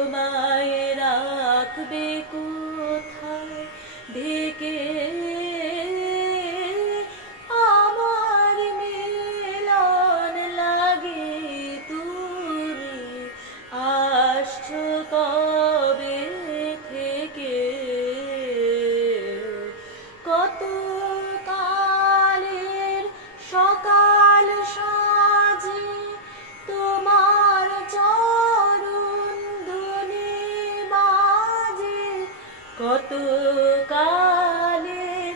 তোমায় রাখবে কোথায় কত কালের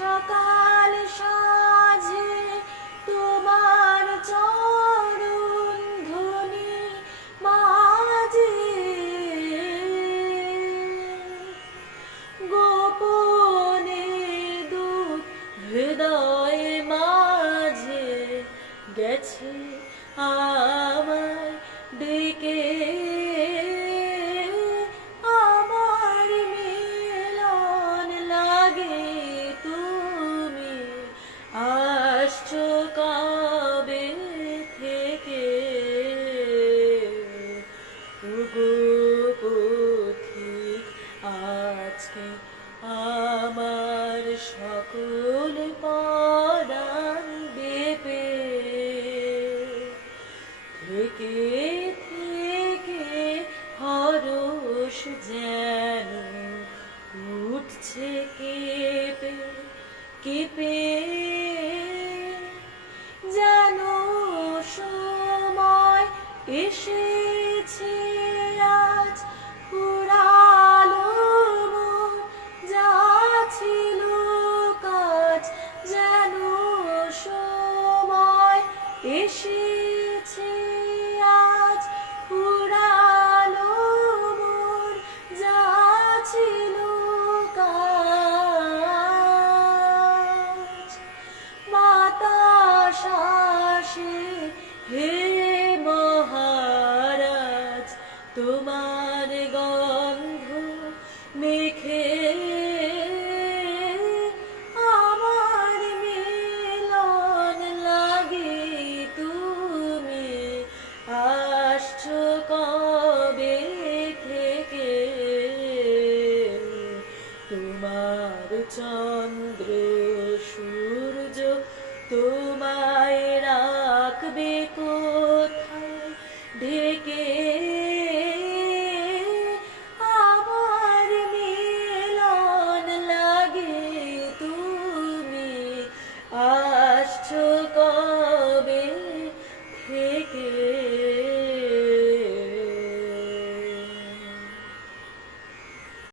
সকাল সাজে তোমার চরণ ধনে মাঝে। গোপনে দুঃখ হৃদয় মাঝে গেছে লাগে কেঁপে যেন সময় এসেছে আজ? পুরালো কাজ যেন তোমার গন্ধ মেখে আমার মিলন লাগে তুমি। আসছো কবে থেকে? তোমার চন্দ্র সূর্য তোমায় রাখবে কোথায়? ঢেকে